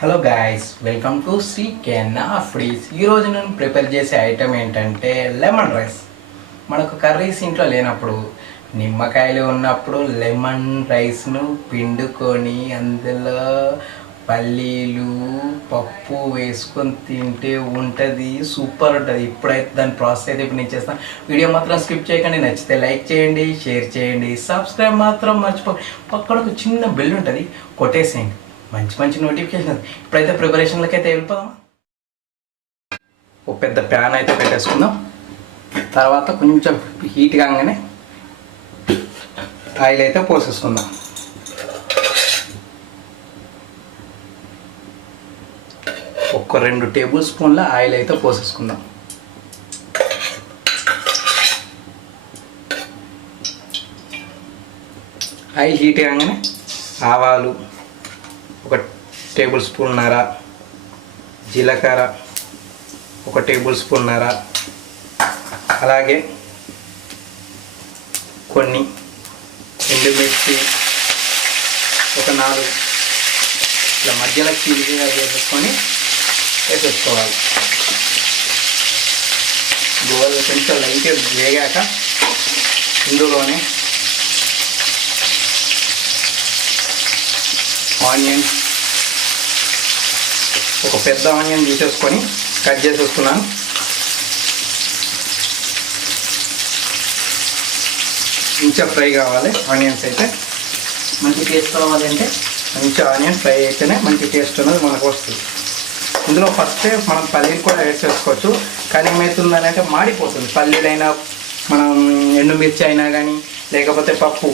Hello guys welcome to Sri కెన్నా ఫ్రీస్ ఈరోజు నేను ప్రిపేర్ చేసే ఐటెం ఏంటంటే లెమన్ రైస్ మనకు కర్రీస్ ఇంట్లో లేనప్పుడు నిమ్మకాయలు ఉన్నప్పుడు లెమన్ రైస్ను పిండుకొని అందులో పల్లీలు పప్పు వేసుకొని తింటే ఉంటుంది సూపర్ ఉంటుంది. ఇప్పుడైతే దాని ప్రాసెస్ అయితే ఇప్పుడు నేను చేస్తాను వీడియో మాత్రం స్కిప్ చేయకండి. నచ్చితే లైక్ చేయండి షేర్ చేయండి. సబ్స్క్రైబ్ మాత్రం మర్చిపో పక్కన ఒక చిన్న బెల్ ఉంటుంది. కొట్టేసేయండి. మంచి మంచి నోటిఫికేషన్ ఇప్పుడైతే ప్రిపరేషన్లకి అయితే వెళ్ళిపోదాం ఒక పెద్ద ప్యాన్ అయితే పెట్టేసుకుందాం. తర్వాత కొంచెం హీట్ కాగానే ఆయిల్ అయితే పోసేసుకుందాం. ఒక్క రెండు టేబుల్ స్పూన్ల ఆయిల్ అయితే పోసేసుకుందాం. ఆయిల్ హీట్ కాగానే ఆవాలు ఒక టేబుల్ స్పూన్ నర జీలకర్ర ఒక టేబుల్ స్పూన్ నర అలాగే కొన్ని ఎండుమిర్చి ఒక నాలుగు ఇట్లా మధ్యలో చీలిగా చేసేసుకొని వేసేసుకోవాలి. గోలు కొంచెం లైట్గా వేగాక ఇందులోనే ఆనియన్స్ ఒక పెద్ద ఆనియన్ తీసేసుకొని కట్ చేసేసుకున్నాను. మంచిగా ఫ్రై కావాలి ఆనియన్స్ అయితే. మంచి టేస్ట్ కావాలంటే మంచి ఆనియన్ ఫ్రై అయితేనే మంచి టేస్ట్ అనేది మనకు వస్తుంది. ఇందులో ఫస్ట్ మనం పల్లీలు కూడా యాడ్ చేసుకోవచ్చు. కానీ ఏమవుతుందని అంటే మాడిపోతుంది. పల్లీలైనా మనం ఎండుమిర్చి అయినా కానీ లేకపోతే పప్పు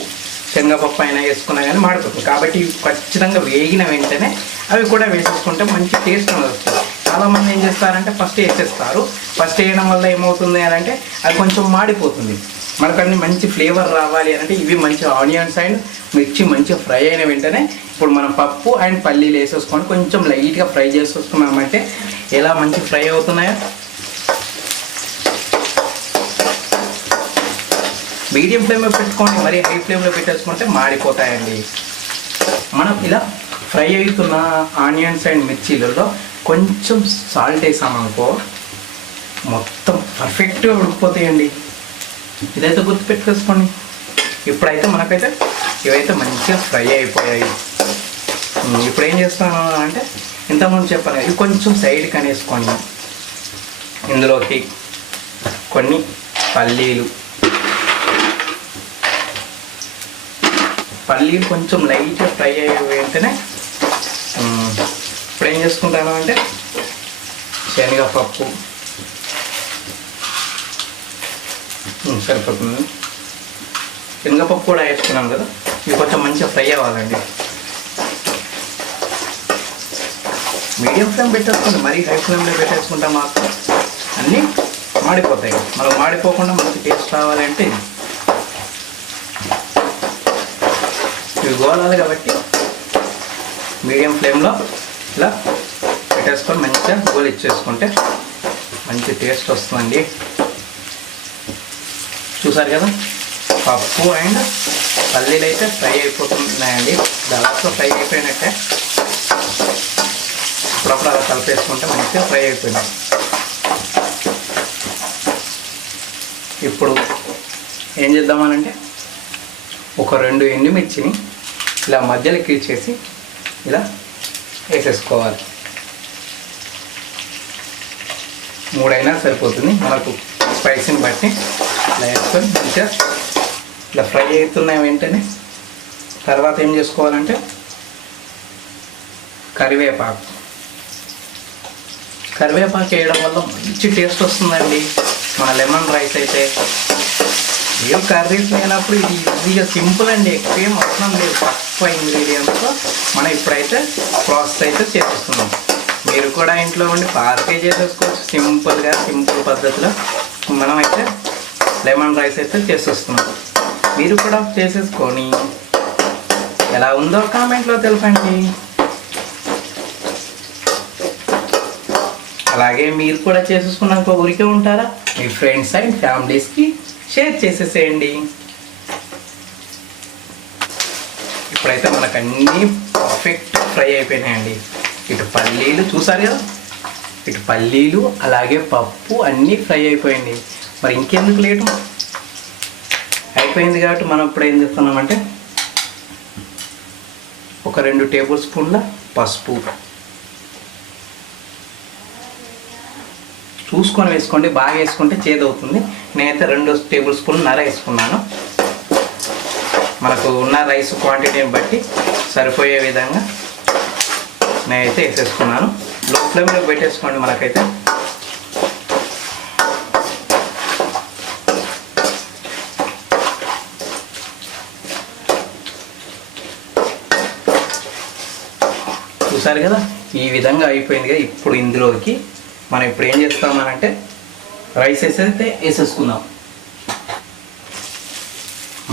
శనగపప్పు అయినా వేసుకున్నా కానీ మాడిపోతుంది. కాబట్టి ఖచ్చితంగా వేగిన వెంటనే అవి కూడా వేసేసుకుంటే మంచి టేస్ట్ అనేది వస్తుంది. చాలామంది ఏం చేస్తారంటే ఫస్ట్ వేసేస్తారు. ఫస్ట్ వేయడం వల్ల ఏమవుతుంది అని అంటే అది కొంచెం మాడిపోతుంది. మనకన్నీ మంచి ఫ్లేవర్ రావాలి అని అంటే ఇవి మంచి ఆనియన్స్ అండ్ మిర్చి మంచిగా ఫ్రై అయిన వెంటనే ఇప్పుడు మనం పప్పు అండ్ పల్లీలు వేసేసుకొని కొంచెం లైట్గా ఫ్రై చేసేసుకున్నామంటే ఎలా మంచి ఫ్రై అవుతున్నాయో మీడియం ఫ్లేమ్లో పెట్టుకోండి మరి హై ఫ్లేమ్లో పెట్టేసుకుంటే మాడిపోతాయండి. మనం ఇలా ఫ్రై అవుతున్న ఆనియన్స్ అండ్ మిర్చీలలో కొంచెం సాల్ట్ వేసామనుకో మొత్తం పర్ఫెక్ట్గా ఉడికిపోతాయండి. ఇదైతే గుర్తుపెట్టుకేసుకోండి ఇప్పుడైతే మనకైతే ఇవైతే మంచిగా ఫ్రై అయిపోయాయి. ఇప్పుడు ఏం చేస్తాను అంటే ఇంతకుముందు చెప్పాను ఇవి కొంచెం సైడ్కి అనేసుకొని ఇందులోకి కొన్ని పల్లీలు పల్లీలు కొంచెం లైట్గా ఫ్రై అయ్యే వెంటనే ఇప్పుడు ఏం చేసుకుంటాను అంటే శనగపప్పు. సరిపోతుంది. శనగపప్పు కూడా వేసుకున్నాం కదా ఇవి కొంచెం మంచిగా ఫ్రై అవ్వాలండి. మీడియం ఫ్లేమ్ పెట్టేసుకోండి మరీ హై ఫ్లేమ్లో పెట్టేసుకుంటే మాత్రం అన్నీ మాడిపోతాయి. మనం మాడిపోకుండా మనకి టేస్ట్ రావాలంటే ఇవి గోలాలి కాబట్టి మీడియం ఫ్లేమ్లో ఇలా పెట్టేసుకొని మంచిగా గోలు ఇచ్చేసుకుంటే మంచి టేస్ట్ వస్తుందండి. చూసారు కదా? పప్పు అండ్ పల్లీలు అయితే ఫ్రై అయిపోతున్నాయండి. దాదాపు ఫ్రై అయిపోయినట్టే. అప్పుడప్పుడు అలా కలిపేసుకుంటే మంచిగా ఫ్రై అయిపోయింది. ఇప్పుడు ఏం చేద్దామనంటే ఒక రెండు ఎండుమిర్చిని ఇలా మధ్యలో కీర్చేసి ఇలా వేసేసుకోవాలి. మూడైనా సరిపోతుంది. మనకు స్పైసీని బట్టి ఇలా వేసుకొని మంచిగా ఇలా ఫ్రై అవుతున్నాయి వెంటనే. తర్వాత ఏం చేసుకోవాలంటే కరివేపాకు. కరివేపాకు వేయడం వల్ల మంచి టేస్ట్ వస్తుందండి. మన లెమన్ రైస్ అయితే. ఏం కర్రీస్ లేనప్పుడు ఇది ఈజీగా సింపుల్ అండి ఎక్కువ ఏం అవసరం లేదు తక్కువ ఇంగ్రీడియంట్స్తో మనం ఇప్పుడైతే ప్రాసెస్ అయితే చేసేస్తున్నాం. మీరు కూడా ఇంట్లో ఉండి ఫాస్ట్గా చేసేసుకోవచ్చు సింపుల్గా సింపుల్ పద్ధతిలో మనం అయితే లెమన్ రైస్ అయితే చేసేస్తున్నాం. మీరు కూడా చేసేసుకొని ఎలా ఉందో కామెంట్లో తెలపండి. అలాగే మీరు కూడా చేసేసుకున్నాక ఊరికే ఉంటారా? మీ ఫ్రెండ్స్ అండ్ ఫ్యామిలీస్కి షేర్ చేసేసేయండి. ఇప్పుడైతే మనకు అన్నీ పర్ఫెక్ట్ ఫ్రై అయిపోయినాయండి. ఇటు పల్లీలు చూసారు కదా? ఇటు పల్లీలు అలాగే పప్పు అన్నీ ఫ్రై అయిపోయింది. మరి ఇంకెందుకు లేటు అయిపోయింది కాబట్టి మనం ఇప్పుడు ఏం చేస్తున్నామంటే ఒక రెండు టేబుల్ స్పూన్ల పసుపు చూసుకొని వేసుకోండి బాగా వేసుకుంటే చేదవుతుంది. నేనైతే రెండు టేబుల్ స్పూన్ నర వేసుకున్నాను. మనకు ఉన్న రైస్ క్వాంటిటీని బట్టి సరిపోయే విధంగా నేనైతే వేసేసుకున్నాను. లో ఫ్లేమ్లో పెట్టేసుకోండి మనకైతే. చూసారు కదా? ఈ విధంగా అయిపోయింది కదా ఇప్పుడు ఇందులోకి. మనం ఇప్పుడు ఏం చేస్తామనంటే రైస్ వేసేస్తే వేసేసుకుందాం.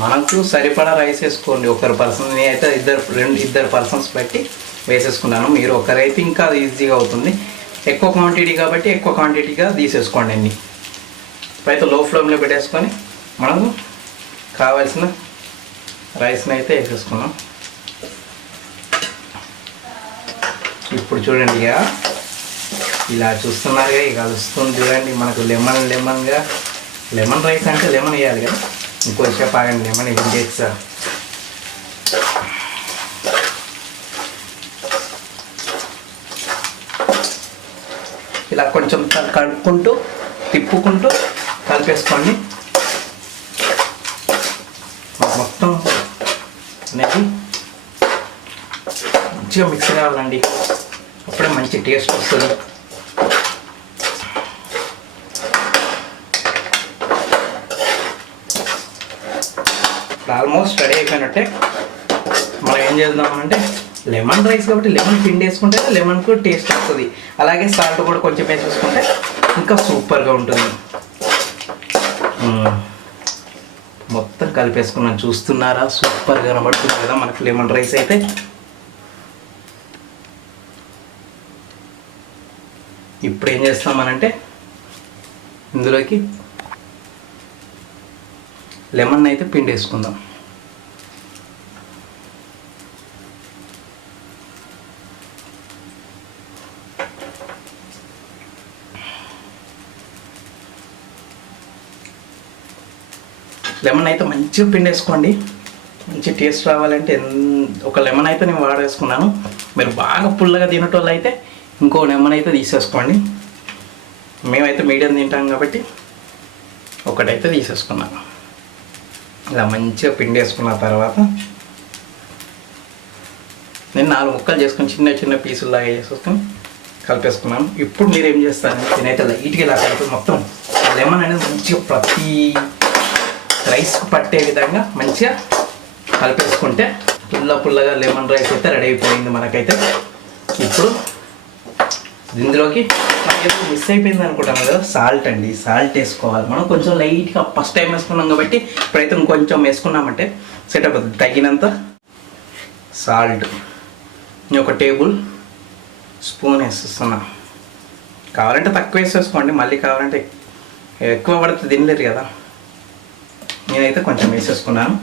మనకు సరిపడా రైస్ వేసుకోండి. ఒకరు పర్సన్ నేనైతే ఇద్దరు రెండు ఇద్దరు పర్సన్స్ బట్టి వేసేసుకున్నాను. మీరు ఒకరైతే ఇంకా ఈజీగా అవుతుంది. ఎక్కువ క్వాంటిటీ కాబట్టి ఎక్కువ క్వాంటిటీగా తీసేసుకోండి అన్ని. ఇప్పుడైతే లో ఫ్లేమ్లో పెట్టేసుకొని మనము కావాల్సిన రైస్ని అయితే వేసేసుకున్నాం. ఇప్పుడు చూడండి ఇక. ఇలా చూస్తున్నారుగా ఇక కలుస్తుంది చూడండి. మనకు లెమన్ లెమన్గా లెమన్ రైస్ అంటే లెమన్ వేయాలి కదా. ఇంకొంచెం ఆగండి లెమన్ ఇది సార్ ఇలా కొంచెం క- కలుపుకుంటూ తిప్పుకుంటూ కలిపేసుకోండి. మొత్తం అనేది మంచిగా మిక్స్ కావాలండి అప్పుడే మంచి టేస్ట్ వస్తుంది. ఆల్మోస్ట్ రెడీ అయిపోయినట్టే. మనం ఏం చేద్దామంటే లెమన్ రైస్ కాబట్టి లెమన్ పిండి వేసుకుంటే లెమన్కు టేస్ట్ వస్తుంది. అలాగే సాల్ట్ కూడా కొంచెం వేసేసుకుంటే ఇంకా సూపర్గా ఉంటుంది. మొత్తం కలిపేసుకున్నాను చూస్తున్నారా? సూపర్గా కనబడుతుంది కదా మనకి లెమన్ రైస్ అయితే. ఇప్పుడు ఏం చేస్తామనంటే ఇందులోకి లెమన్ అయితే పిండి వేసుకుందాం లెమన్ అయితే మంచిగా పిండి వేసుకోండి మంచి టేస్ట్ రావాలంటే ఎన్- ఒక లెమన్ అయితే నేను వాడేసుకున్నాను. మీరు బాగా పుల్లగా తినేటోళ్ళు అయితే ఇంకో లెమన్ అయితే తీసేసుకోండి. మేమైతే మీడియం తింటాం కాబట్టి ఒకటైతే తీసేసుకున్నాను ఇలా మంచిగా పిండి వేసుకున్న తర్వాత నేను నాలుగు ముక్కలు చేసుకుని చిన్న చిన్న పీసుల్లాగా చేసేసుకొని కలిపేసుకున్నాను. ఇప్పుడు మీరు ఏం చేస్తారు? నేనైతే లైట్గా ఇలా కలిపి మొత్తం లెమన్ అనేది మంచిగా ప్రతి రైస్కు పట్టే విధంగా మంచిగా కలిపేసుకుంటే పుల్ల పుల్లగా లెమన్ రైస్ అయితే రెడీ అయిపోయింది మనకైతే. ఇప్పుడు ఇందులోకి మిస్ అయిపోయింది అనుకుంటాను కదా సాల్ట్ అండి సాల్ట్ వేసుకోవాలి. మనం కొంచెం లైట్గా ఫస్ట్ టైం వేసుకున్నాం కాబట్టి ప్రయత్నం కొంచెం వేసుకున్నామంటే సెట్ అవుతుంది. తగినంత సాల్ట్ నేను ఒక టేబుల్ స్పూన్ వేసేస్తున్నా. కావాలంటే తక్కువ వేసేసుకోండి మళ్ళీ కావాలంటే ఎక్కువ పడితే తినలేరు కదా. నేనైతే కొంచెం వేసేసుకున్నాను.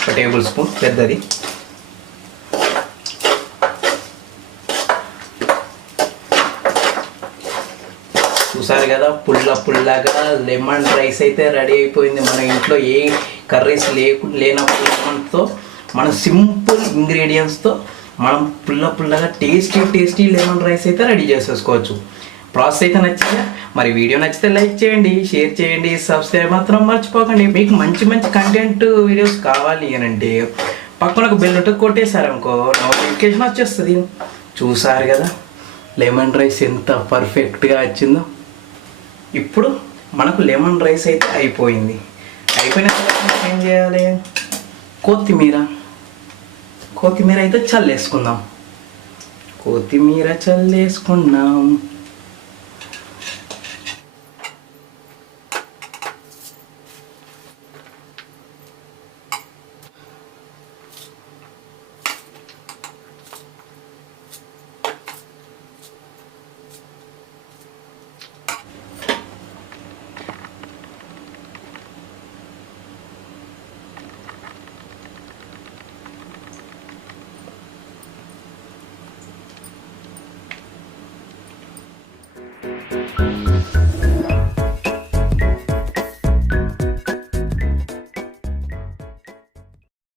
ఒక టేబుల్ స్పూన్ పెద్దది. చూసారు కదా పుల్ల పుల్లగా లెమన్ రైస్ అయితే రెడీ అయిపోయింది మన ఇంట్లో. ఏ కర్రీస్ లేకు లేనప్పుడు లెమన్తో మనం సింపుల్ ఇంగ్రీడియంట్స్తో మనం పుల్ల పుల్లగా టేస్టీ టేస్టీ లెమన్ రైస్ అయితే రెడీ చేసేసుకోవచ్చు. ప్రాసెస్ అయితే నచ్చిందా మరి వీడియో నచ్చితే లైక్ చేయండి షేర్ చేయండి సబ్స్క్రైబ్ మాత్రం మర్చిపోకండి. మీకు మంచి మంచి కంటెంట్ వీడియోస్ కావాలి అని అంటే పక్కన ఒక బెల్ ఉంటే కొట్టేశారనుకో నోటిఫికేషన్ వచ్చేస్తుంది. చూసారు కదా లెమన్ రైస్ ఎంత పర్ఫెక్ట్గా వచ్చిందో. ఇప్పుడు మనకు లెమన్ రైస్ అయితే అయిపోయింది. అయిపోయిన తర్వాత ఏం చేయాలి? కొత్తిమీర. కొత్తిమీర అయితే చల్లేసుకుందాం. కొత్తిమీర చల్లేసుకున్నాం.